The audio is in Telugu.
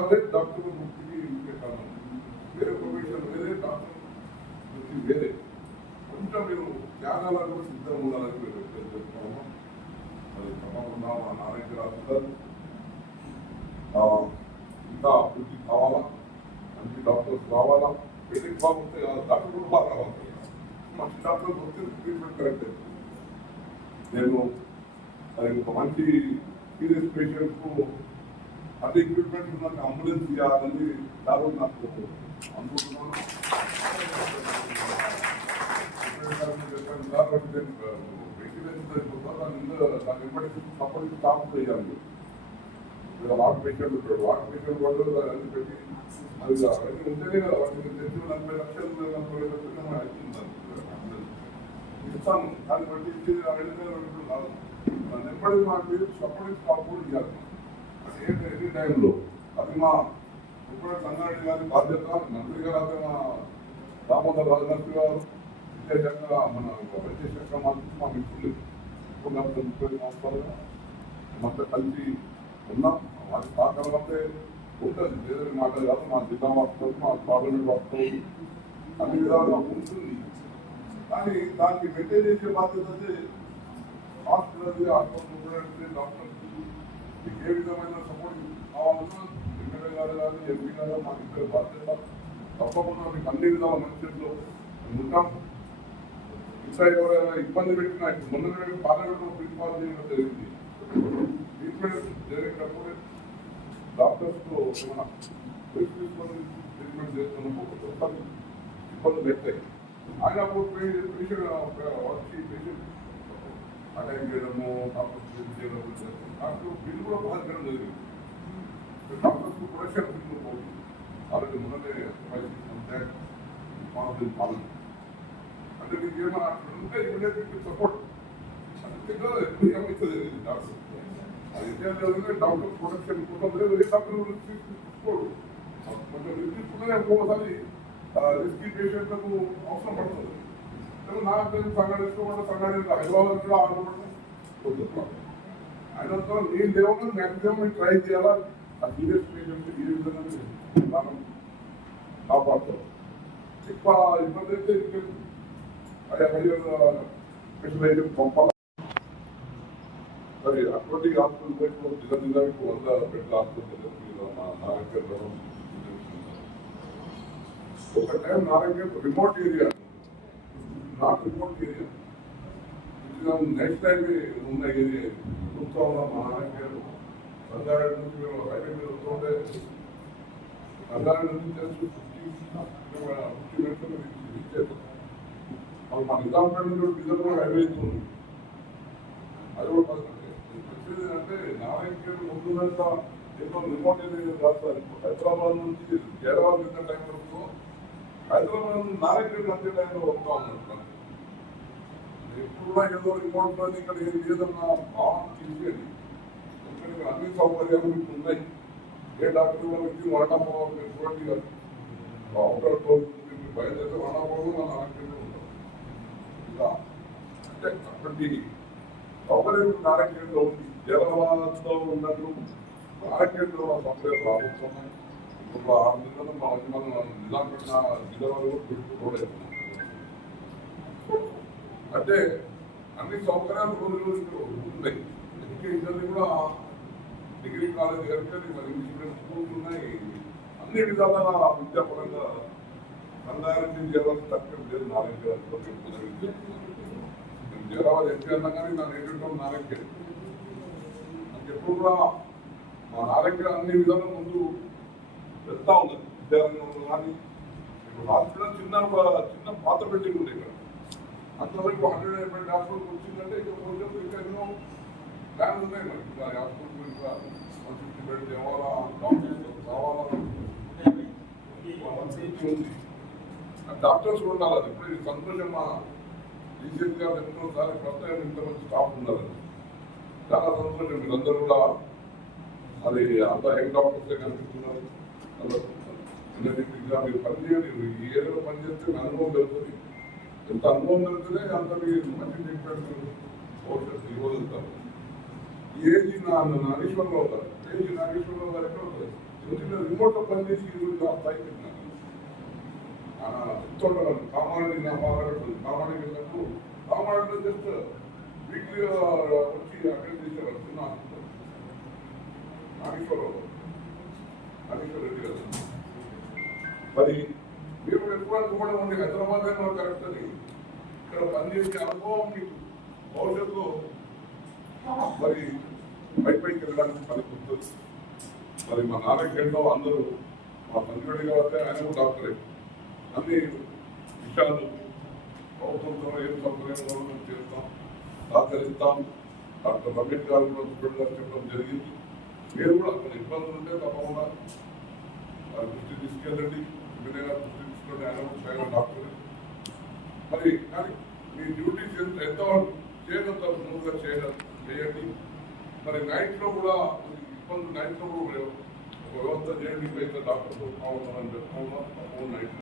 ఆ డాక్టర్ వృత్తికి పెట్టాను వేరే ప్రొఫెషన్ వేరే డాక్టర్ వృత్తి వేరే. కొంచెం మీరు త్యాగాలకు కూడా సిద్ధం ఉండాలని మీరు చెప్తాము అది తప్పకుండా మా నారాయణ రాజు ఇంకా అభివృద్ధి కావాలా? మంచి డాక్టర్స్ రావాలా? పేదకి బాగుంటే డాక్టర్ కూడా బాగా రావాలి. మంచి డాక్టర్ వస్తే ట్రీట్మెంట్ కరెక్ట్ నేను అది ఒక మంచి సీరియస్ పేషెంట్కు అన్ని ఎక్విప్మెంట్ నాకు అంబులెన్స్ ఇవ్వాలని దాదాపు నాకు అనుకుంటున్నాను దాని ఎప్పటికీ తప్పటికి స్టాప్ చేయాలి వాటర్ పేషెంట్ ఉంటాడు వాటర్ పేషెంట్ వాళ్ళు అన్ని పెట్టి అది అవన్నీ ఉంటేనే కదా వాటికి తెచ్చి నలభై లక్షలు నలభై లక్షలు ఇస్తాను దాన్ని బట్టి ఎప్పటికీ మాకు సపోర్ట్ స్టాప్ కూడా చేయాలి ఏ ఎనీ టైంలో అది మా ఇప్పుడు సంగారెడ్డి గారి బాధ్యత మంత్రి గారు అతను మా దామోదర్ రాజనరసింహ గారు విశేషంగా మన వైద్య శాఖ మంత్రి మా మిత్రులు ఇప్పుడు గత ముప్పై సంవత్సరాలుగా మొత్తం కలిసి ఉన్నాం. వారి సహకారం అంటే ఉంటుంది. లేదని మాట కాదు. మా జిల్లా వస్తుంది మా పార్లమెంట్ వస్తుంది అన్ని విధాలుగా ఉంటుంది. కానీ దానికి మెయింటైన్ చేసే బాధ్యత అయితే హాస్పిటల్ హాస్పిటల్ డాక్టర్ మీకు ఏ విధమైన సపోర్ట్ కావాలన్నా ఎమ్మెల్యే గారు కానీ ఎంపీ గారు మాకు ఇద్దరు బాధ్యత తప్పకుండా మీకు అన్ని విధాల మంచిలో ఉంటాం ఇంకా ఎవరైనా ఇబ్బంది పెట్టినా మొన్న పార్లమెంట్లో ప్రిన్సిపాల్ చేయడం జరిగింది ట్రీట్మెంట్ జరిగేటప్పుడు డాక్టర్స్తో ట్రీట్మెంట్ చేస్తున్నప్పుడు ఇబ్బంది పెట్టాయి ఆయన పేషెంట్ వచ్చి పేషెంట్ సహాయం చేయడము డాక్టర్స్ చేయడము డాక్టర్ బిల్లు కూడా పాల్గొనడం జరిగింది. డాక్టర్స్ ప్రొడక్షన్ బిల్లు పోతుంది వాళ్ళకి మొన్ననే పాలన పాలన. అంటే మీకు ఏమైనా ఉంటే ఇమీడియట్ సపోర్ట్. అంటే ఏమవుతుంది డాక్టర్. అది ఇండియాలో డాక్టర్ ప్రొడక్షన్ కోసం లేదు ఏ డాక్టర్ తీసుకోడు. కొంచెం తీసుకునే ఒక్కోసారి రిస్కీ పేషెంట్లకు అవసరం పడుతుంది. నాకు హైదరాబాద్ కూడా ఆడుకుంటున్నాం ఆయనతో నేను దేవుడు మ్యాక్సిమం ట్రై చేయాలా ఆ సీరియస్ పేషెంట్ ఏ విధంగా మనం కాపాడుతాం ఎక్కువ ఇబ్బంది అయితే ఇంకేం అదే హైయర్ స్పెషలైజ్ పంపాలి మరి అటువంటి హాస్పిటల్ వైపు దిగ దిగానికి వంద బెడ్ల హాస్పిటల్ మా నారాయణ ఒక time Narayana remote area not remote area next time ఉన్న ఏరియా ప్రభుత్వంలో మా నారాయణ రంగారెడ్డి నుంచి మేము హైవే మీద వస్తుంటే రంగారెడ్డి నుంచి తెలుసు ఫిఫ్టీ ఫిఫ్టీ మినిట్స్ ఇచ్చేది మరి మా నిజాంపేట నుంచి నిజంగా హైవే ఇస్తుంది అది కూడా పక్కన చెప్పేది అంటే నారాయణ ముందుదంతా ఎన్నో రిమోట్ ఏరియా రాస్తారు ఇప్పుడు హైదరాబాద్ నుంచి హైదరాబాద్ ఎంత టైం వరకు హైదరాబాద్ నుంచి నారాయణ మధ్య టైంలో వస్తా ఉన్నారు ఎప్పుడు ఏదో ఇక్కడ ఏది ఏదన్నా భావన ఇక్కడ అన్ని సౌకర్యాలు మీకు ఉన్నాయి. ఏ డాక్టర్ కూడా వచ్చి వాటాపోవాలి మీరు చూడండి కదా డాక్టర్ బయలుదేరితే వాటాపోవడం మన ఉంటాం. ఇలా. అంటే అటువంటి సౌకర్యం నారాయణలో ఉంది. జలవాదంతో ఉన్నట్లు నారాయణలో సౌకర్యం రాబోతున్నాయి. ఇప్పుడు ఆ నిజంగా మా నిజాం పెట్టిన జిల్లాలో అంటే అన్ని సౌకర్యాలు రోజు రోజుకు ఉన్నాయి. ఎడ్యుకేషన్ కూడా డిగ్రీ కాలేజ్ కనుక మరి ఇంగ్లీష్ స్కూల్స్ ఉన్నాయి. అన్ని విధాలుగా విద్యాపరంగా సందారించి చేయాలని తక్కువ లేదు నారాయణ హైదరాబాద్ ఎంపీ అన్నా కానీ నా నేతృత్వం నారాయణ అంటే ఎప్పుడు కూడా మా నాలెడ్జ్ అన్ని విధాలుగా ముందు వెళ్తా ఉన్నది. విద్యారంగంలో కానీ ఇప్పుడు హాస్పిటల్ చిన్న చిన్న పాత బిల్డింగ్ ఉండే ఇక్కడ. అంతవరకు హండ్రెడ్ అండ్ ట్వంటీ హాస్పిటల్ వచ్చిందంటే ఇంకా కొంచెం ఇంకా ఎన్నో ప్లాన్లు ఉన్నాయి మరి. ఇంకా హాస్పిటల్ ఇంకా వన్ ఫిఫ్టీ బెడ్ తేవాలా డాక్టర్స్ కావాలా డాక్టర్స్ ఉండాలి అది ఇప్పుడు ఇది సంతోషం మా డీసీఎం గారు ఎంతో సారి ఫస్ట్ టైం ఇంతమంది స్టాఫ్ ఉన్నారు. చాలా సంతోషం. మీరందరూ కూడా అది అంత యంగ్ డాక్టర్సే కనిపిస్తున్నారు. ఎనర్జెటిక్గా మీరు పనిచేయండి ఏదో ఈ పని చేస్తే అనుభవం పెరుగుతుంది. ఎంత అనుభవం దొరికితే అంత మీరు మంచి ట్రీట్మెంట్ కోర్సెస్ ఇవ్వగలుగుతారు ఏజీ నా నాగేశ్వరరావు గారు ఏజీ నాగేశ్వరరావు గారు ఎక్కడ ఉంటుంది ఎందుకంటే రిమోట్లో పనిచేసి ఈరోజు ఆ స్థాయికి వెళ్ళినారు. ఆ, కామారెడ్డి నా మాట్లాడుతుంది కామారెడ్డి వెళ్ళినప్పుడు కామారెడ్డిలో జస్ట్ వీక్లీ వచ్చి అటెండ్ చేసేవారు చిన్న హాస్పిటల్ నాగేశ్వరరావు గారు. నాగేశ్వర రెడ్డి గారు. మరి మీరు ఎప్పుడు అనుకోవడం ఉంది హైదరాబాద్ అయినా కరెక్ట్ అని ఇక్కడ పనిచేసే అనుభవం మీకు భవిష్యత్తులో మరి పై పైకి వెళ్ళడానికి పనికొస్తుంది మరి మా నాన్నకేంటో అందరూ మా తండ్రి కాబట్టి ఆయన కూడా డాక్టరే అన్ని విషయాలు ప్రభుత్వంతో ఏం సౌకర్యంలో చేస్తాం. సహకరిస్తాం డాక్టర్ అంబేద్కర్ గారు కూడా చూడడానికి చెప్పడం జరిగింది. మీరు కూడా అక్కడ ఇబ్బందులు ఉంటే తప్పకుండా దృష్టి తీసుకెళ్ళండి. ఎమ్మెల్యే డాక్టర్ మరి కానీ మీ డ్యూటీస్ ఎంత ఎంతవరకు చేయగలుగుతా ముందుగా చేయడం చేయండి. మరి నైట్లో కూడా ఇబ్బంది ఇబ్బందులు నైట్లో కూడా ఒక వ్యవస్థ చేయండి అయితే డాక్టర్ కావాలని చెప్తా నైట్